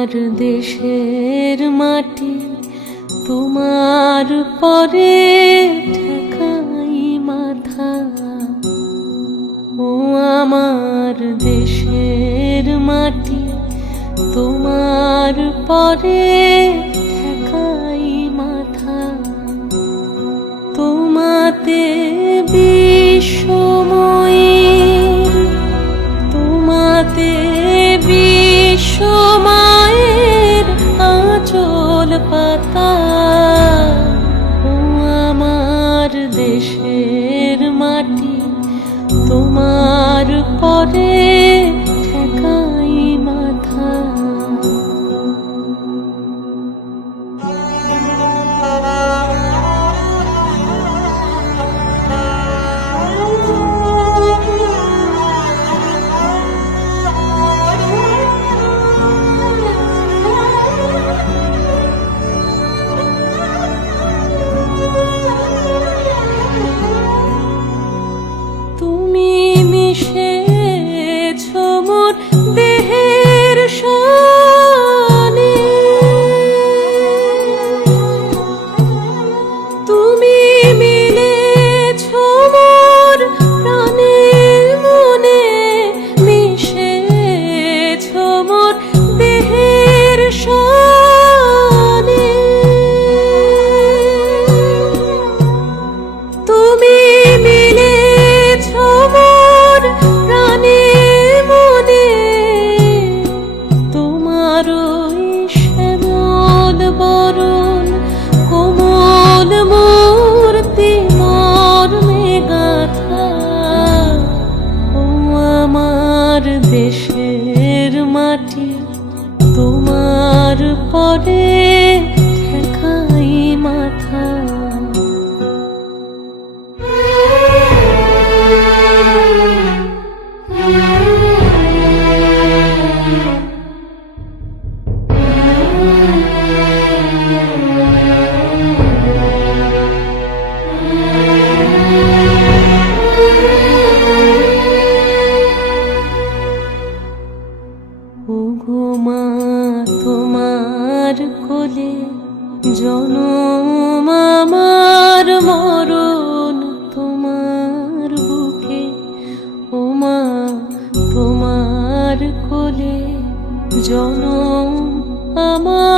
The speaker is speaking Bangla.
আমার দেশের মাটি তোমার পরে ঠেকাই মাথা। ও আমার দেশের মাটি তোমার পরে ঠেকাই মাথা। তোমাতে বিশ্বময়ের, তোমাতে বিশ্বমায়ের আঁচল পাতা। ও আমার দেশের মাটি তোমার পরে ঠেকাই মাথা। দেশের মাটি তোমার পরে ঠেকাই মাথা। ওগো মা তোমার কোলে জনম আমার মরণ তোমার বুকে। ও মা তোমার কোলে জনম আমার